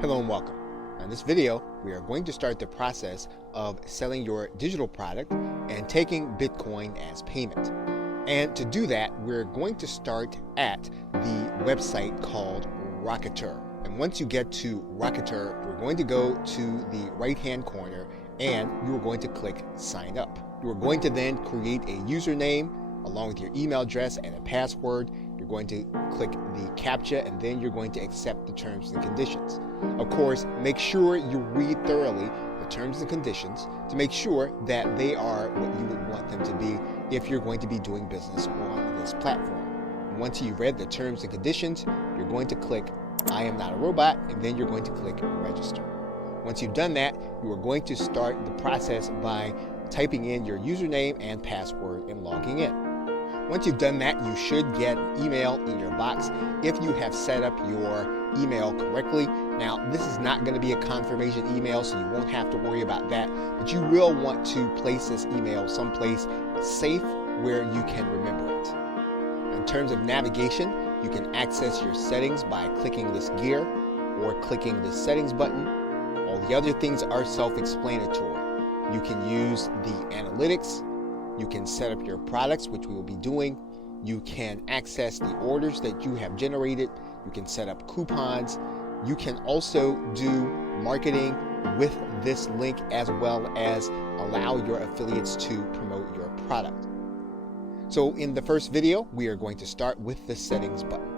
Hello and welcome. In this video, we are going to start the process of selling your digital product and taking Bitcoin as payment. And to do that, we're going to start at the website called Rocketer. And once you get to Rocketer, we're going to go to the right-hand corner and you're going to click Sign Up. You're going to then create a username along with your email address and a password. You're going to click the CAPTCHA and then you're going to accept the terms and conditions. Of course, make sure you read thoroughly the terms and conditions to make sure that they are what you would want them to be if you're going to be doing business on this platform. Once you've read the terms and conditions, you're going to click I am not a robot and then you're going to click register. Once you've done that, you are going to start the process by typing in your username and password and logging in. Once you've done that, you should get an email in your box if you have set up your email correctly. Now, this is not going to be a confirmation email, so you won't have to worry about that, but you will want to place this email someplace safe where you can remember it. In terms of navigation, you can access your settings by clicking this gear or clicking the settings button. All the other things are self-explanatory. You can use the analytics. You can set up your products, which we will be doing. You can access the orders that you have generated. You can set up coupons. You can also do marketing with this link as well as allow your affiliates to promote your product. So in the first video, we are going to start with the settings button.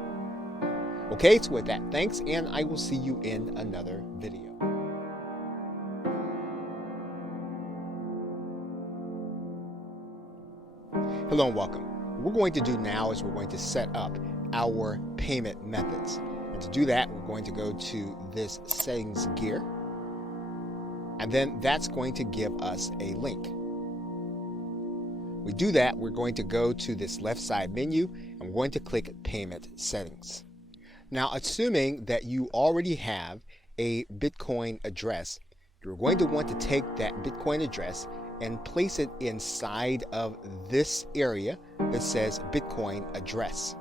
Okay, so with that, thanks, and I will see you in another video. Hello and welcome. What we're going to do now is we're going to set up our payment methods. And to do that, we're going to go to this settings gear. And then that's going to give us a link. We do that, we're going to go to this left side menu and we're going to click payment settings. Now, assuming that you already have a Bitcoin address, you're going to want to take that Bitcoin address and place it inside of this area that says Bitcoin address.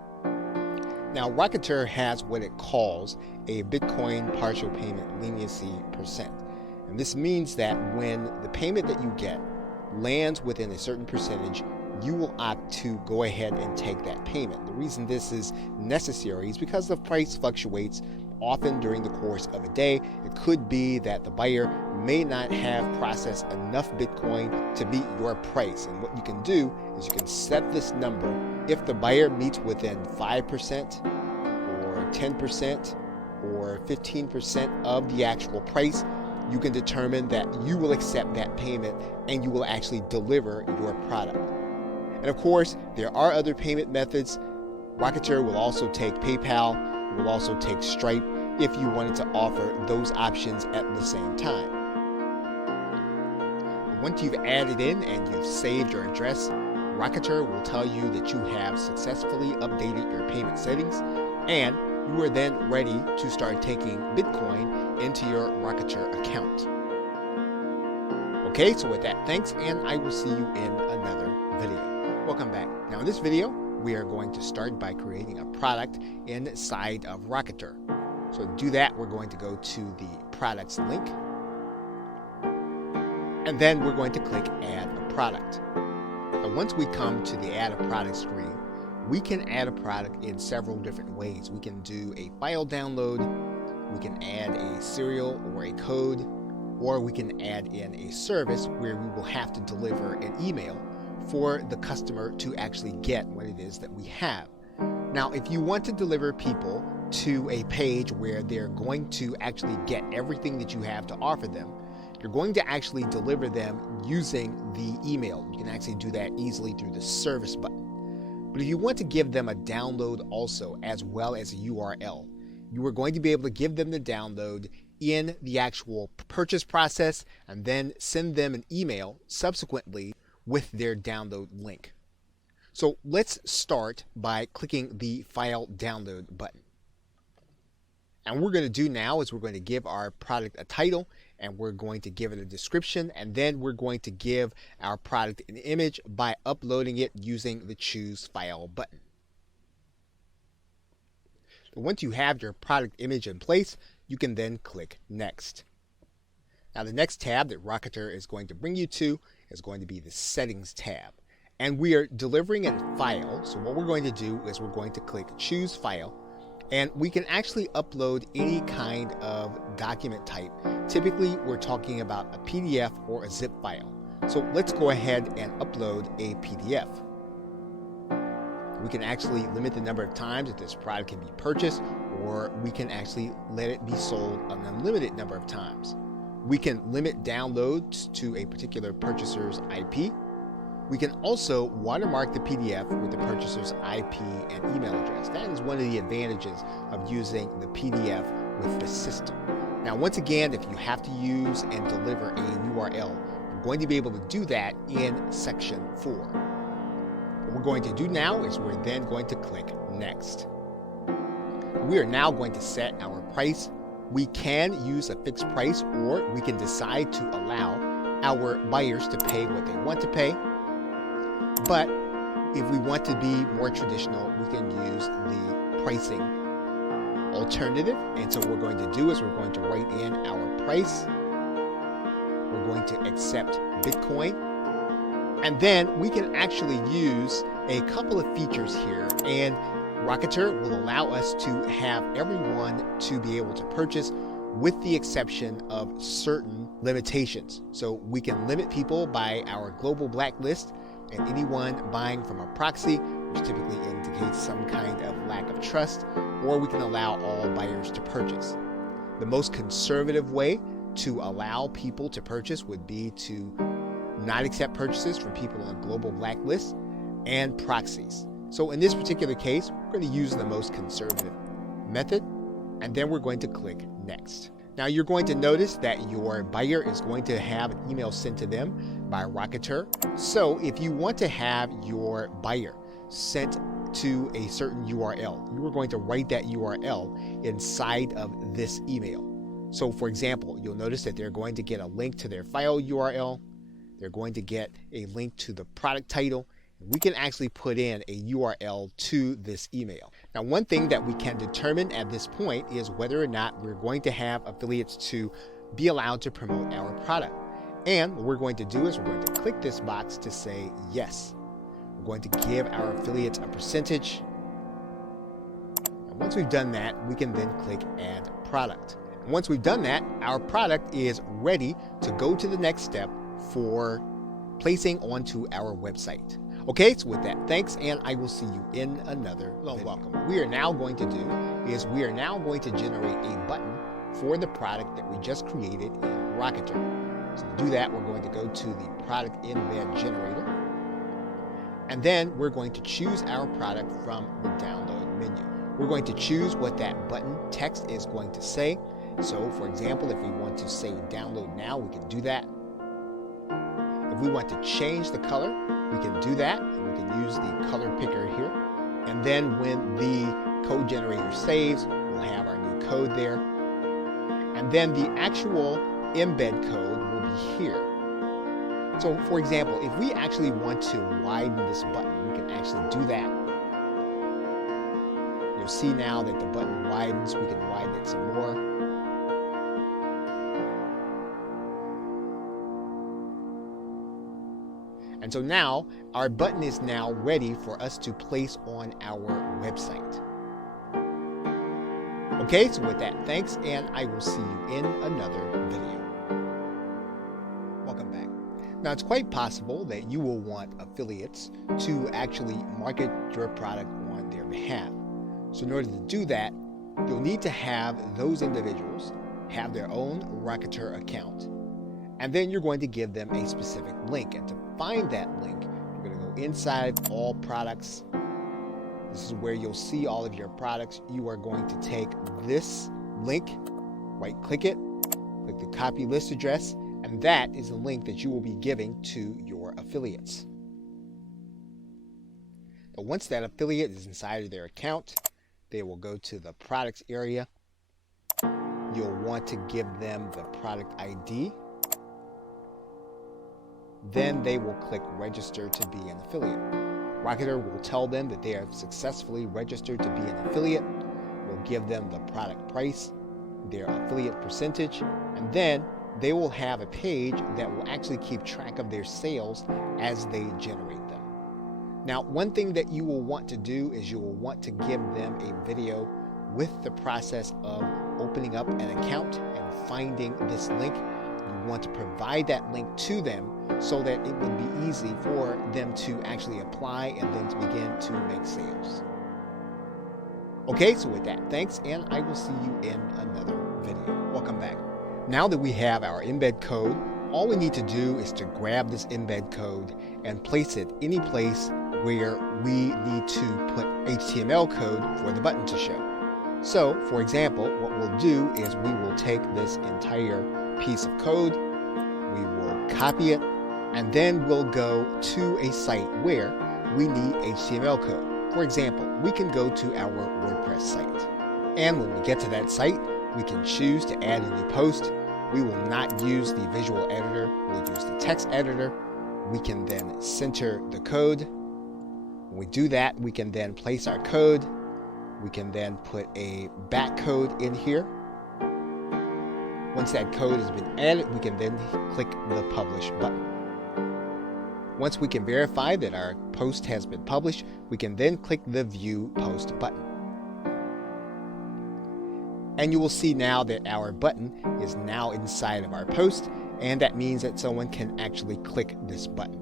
Now, Rocketer has what it calls a Bitcoin partial payment leniency percent. And this means that when the payment that you get lands within a certain percentage, you will opt to go ahead and take that payment. The reason this is necessary is because the price fluctuates often during the course of a day. It could be that the buyer may not have processed enough Bitcoin to beat your price. And what you can do is you can set this number. If the buyer meets within 5% or 10% or 15% of the actual price, you can determine that you will accept that payment and you will actually deliver your product. And of course, there are other payment methods. Rocketer will also take PayPal. Will also take Stripe if you wanted to offer those options at the same time. Once you've added in and you've saved your address, Rocketer will tell you that you have successfully updated your payment settings and you are then ready to start taking Bitcoin into your Rocketer account. Okay, so with that, thanks, and I will see you in another video. Welcome back. Now in this video, we are going to start by creating a product inside of Rocketer. So to do that, we're going to go to the products link. And then we're going to click add a product. And once we come to the add a product screen, we can add a product in several different ways. We can do a file download, we can add a serial or a code, or we can add in a service where we will have to deliver an email for the customer to actually get what it is that we have. Now, if you want to deliver people to a page where they're going to actually get everything that you have to offer them, you're going to actually deliver them using the email. You can actually do that easily through the service button. But if you want to give them a download also, as well as a URL, you are going to be able to give them the download in the actual purchase process and then send them an email subsequently with their download link. So let's start by clicking the file download button. And what we're going to do now is we're going to give our product a title and we're going to give it a description, and then we're going to give our product an image by uploading it using the choose file button. Once you have your product image in place, you can then click Next. Now the next tab that Rocketer is going to bring you to is going to be the Settings tab. And we are delivering a file, so what we're going to do is we're going to click Choose File, and we can actually upload any kind of document type. Typically, we're talking about a PDF or a zip file. So let's go ahead and upload a PDF. We can actually limit the number of times that this product can be purchased, or we can actually let it be sold an unlimited number of times. We can limit downloads to a particular purchaser's IP. We can also watermark the PDF with the purchaser's IP and email address. That is one of the advantages of using the PDF with the system. Now, once again, if you have to use and deliver a URL, we're going to be able to do that in section 4. What we're going to do now is we're then going to click Next. We are now going to set our price. We can use a fixed price, or we can decide to allow our buyers to pay what they want to pay. But if we want to be more traditional, we can use the pricing alternative. And so what we're going to do is we're going to write in our price. We're going to accept Bitcoin. And then we can actually use a couple of features here. And Rocketer will allow us to have everyone to be able to purchase, with the exception of certain limitations. So we can limit people by our global blacklist, and anyone buying from a proxy, which typically indicates some kind of lack of trust, or we can allow all buyers to purchase. The most conservative way to allow people to purchase would be to not accept purchases from people on global blacklists and proxies. So in this particular case, we're going to use the most conservative method, and then we're going to click Next. Now you're going to notice that your buyer is going to have an email sent to them by Rocketer. So if you want to have your buyer sent to a certain URL, you are going to write that URL inside of this email. So for example, you'll notice that they're going to get a link to their file URL. They're going to get a link to the product title. We can actually put in a URL to this email. Now, one thing that we can determine at this point is whether or not we're going to have affiliates to be allowed to promote our product. And what we're going to do is we're going to click this box to say yes. We're going to give our affiliates a percentage. And once we've done that, we can then click Add Product. And once we've done that, our product is ready to go to the next step for placing onto our website. Okay, so with that, thanks, and I will see you in another video. Welcome. What we are now going to do is we are now going to generate a button for the product that we just created in Rocketer. So to do that, we're going to go to the product embed generator, and then we're going to choose our product from the download menu. We're going to choose what that button text is going to say. So for example, if we want to say download now, we can do that. If we want to change the color, we can do that, and we can use the color picker here. And then when the code generator saves, we'll have our new code there. And then the actual embed code will be here. So for example, if we actually want to widen this button, we can actually do that. You'll see now that the button widens. We can widen it some more. And so now our button is now ready for us to place on our website. Okay, so with that, thanks, and I will see you in another video. Welcome back. Now, it's quite possible that you will want affiliates to actually market your product on their behalf. So in order to do that, you'll need to have those individuals have their own Rocketer account. And then you're going to give them a specific link. And to find that link, you're going to go inside All Products. This is where you'll see all of your products. You are going to take this link, right-click it, click the copy list address, and that is the link that you will be giving to your affiliates. But once that affiliate is inside of their account, they will go to the products area. You'll want to give them the product ID. Then they will click register to be an affiliate. Rocketer will tell them that they have successfully registered to be an affiliate. We'll give them the product price. their affiliate percentage, and then they will have a page that will actually keep track of their sales as they generate them. Now, one thing that you will want to do is you will want to give them a video with the process of opening up an account and finding this link. You want to provide that link to them so that it would be easy for them to actually apply and then to begin to make sales. Okay, so with that, thanks, and I will see you in another video. Welcome back. Now that we have our embed code, all we need to do is to grab this embed code and place it any place where we need to put HTML code for the button to show. So, for example, what we'll do is we will take this entire piece of code, we will copy it, and then we'll go to a site where we need HTML code. For example, we can go to our WordPress site. And when we get to that site, we can choose to add a new post. We will not use the visual editor, we'll use the text editor. We can then center the code. When we do that, we can then place our code. We can then put a back code in here. Once that code has been added, we can then click the Publish button. Once we can verify that our post has been published, we can then click the View Post button. And you will see now that our button is now inside of our post, and that means that someone can actually click this button.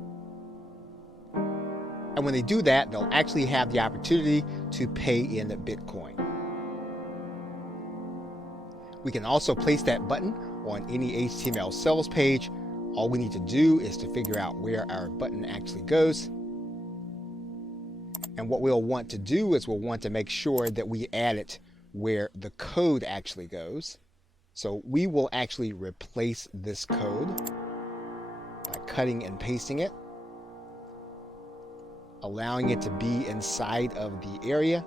And when they do that, they'll actually have the opportunity to pay in Bitcoin. We can also place that button on any HTML sales page. All we need to do is to figure out where our button actually goes. And what we'll want to do is we'll want to make sure that we add it where the code actually goes. So we will actually replace this code by cutting and pasting it, allowing it to be inside of the area.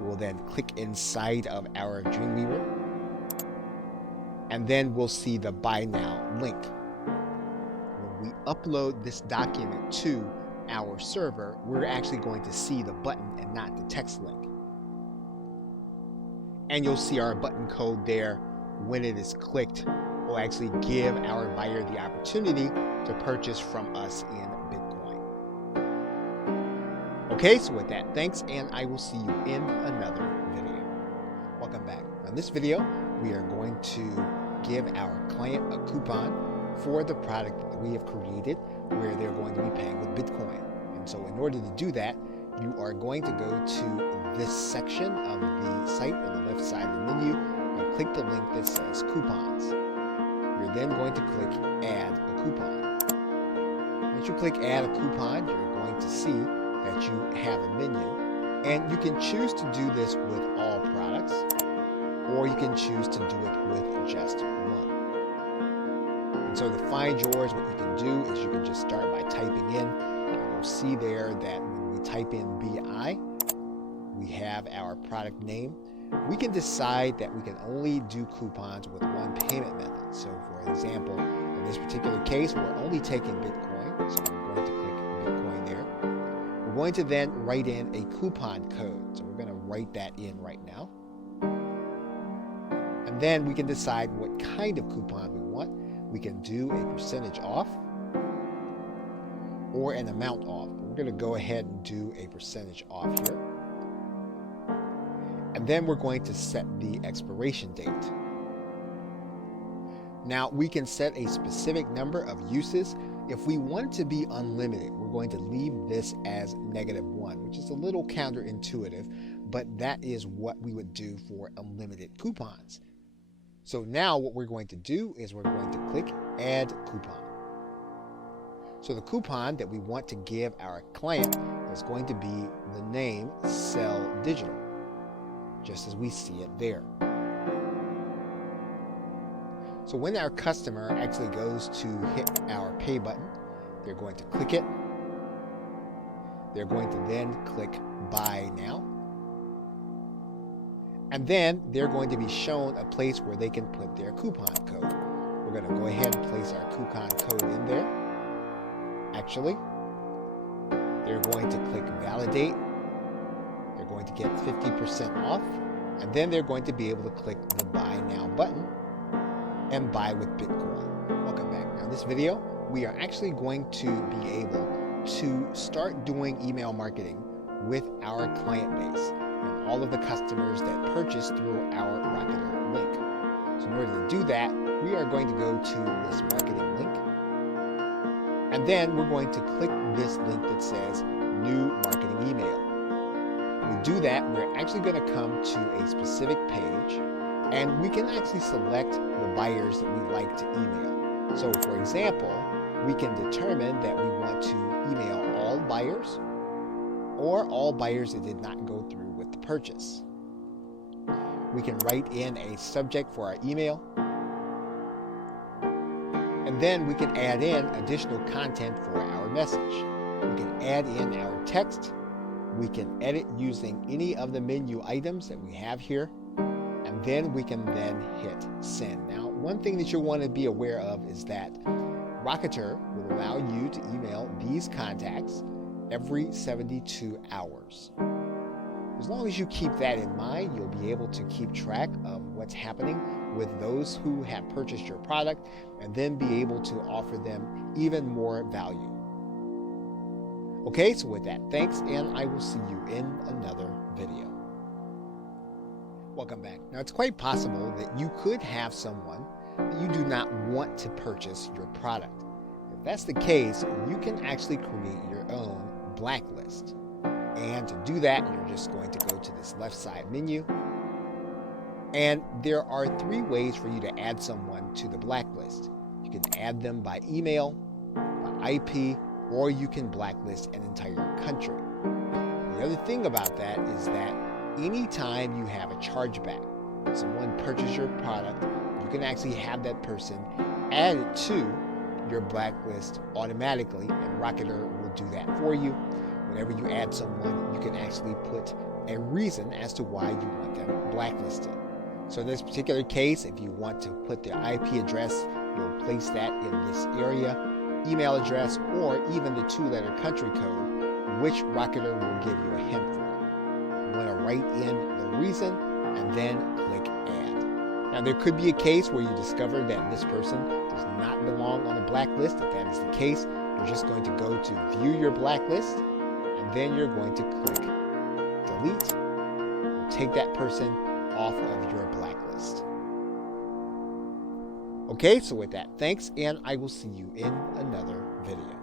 We'll then click inside of our Dreamweaver, and then we'll see the Buy Now link. When we upload this document to our server, we're actually going to see the button and not the text link. And you'll see our button code there. When it is clicked, will actually give our buyer the opportunity to purchase from us in Bitcoin. Okay, so with that, thanks, and I will see you in another video. Welcome back. On this video, we are going to give our client a coupon for the product that we have created where they're going to be paying with Bitcoin. And so in order to do that, you are going to go to this section of the site on the left side of the menu and click the link that says Coupons. You're then going to click Add a Coupon. Once you click Add a Coupon, you're going to see that you have a menu, and you can choose to do this with all products, or you can choose to do it with just one. And so to find yours, what you can do is you can just start by typing in, and you'll see there that when we type in BI, we have our product name. We can decide that we can only do coupons with one payment method. So for example, in this particular case, we're only taking Bitcoin, so we're going to click Bitcoin there. We're going to then write in a coupon code. So we're going to write that in right now. And then we can decide what kind of coupon we want. We can do a percentage off or an amount off. We're going to go ahead and do a percentage off here. And then we're going to set the expiration date. Now we can set a specific number of uses. If we want to be unlimited, we're going to leave this as -1, which is a little counterintuitive, but that is what we would do for unlimited coupons. So now what we're going to do is we're going to click Add Coupon. So the coupon that we want to give our client is going to be the name Sell Digital, just as we see it there. So when our customer actually goes to hit our pay button, they're going to click it. They're going to then click Buy Now. And then they're going to be shown a place where they can put their coupon code. We're going to go ahead and place our coupon code in there. Actually, they're going to click Validate. They're going to get 50% off. And then they're going to be able to click the Buy Now button and buy with Bitcoin. Welcome back. Now in this video, we are actually going to be able to start doing email marketing with our client base and all of the customers that purchase through our Rocketer link. So in order to do that, we are going to go to this marketing link, and then we're going to click this link that says New Marketing Email. When we do that, we're actually going to come to a specific page, and we can actually select the buyers that we like to email. So for example, we can determine that we want to email all buyers or all buyers that did not go through with the purchase. We can write in a subject for our email, and then we can add in additional content for our message. We can add in our text. We can edit using any of the menu items that we have here, and then we can then hit send. Now, one thing that you'll want to be aware of is that Rocketer will allow you to email these contacts every 72 hours. As long as you keep that in mind, you'll be able to keep track of what's happening with those who have purchased your product and then be able to offer them even more value. Okay, so with that, thanks, and I will see you in another video. Welcome back. Now, it's quite possible that you could have someone that you do not want to purchase your product. If that's the case, you can actually create your own blacklist. And to do that, you're just going to go to this left side menu. And there are 3 ways for you to add someone to the blacklist. You can add them by email, by IP, or you can blacklist an entire country. The other thing about that is that anytime you have a chargeback, someone purchases your product, you can actually have that person added to your blacklist automatically, and Rocketer will do that for you. Whenever you add someone, you can actually put a reason as to why you want them blacklisted. So in this particular case, if you want to put their IP address, you'll place that in this area, email address, or even the 2-letter country code, which Rocketer will give you a hint for. You want to write in the reason and then click add. Now there could be a case where you discover that this person does not belong on the blacklist. If that is the case, you're just going to go to view your blacklist, and then you're going to click delete. You'll take that person off of your blacklist. Okay, so with that, thanks, and I will see you in another video.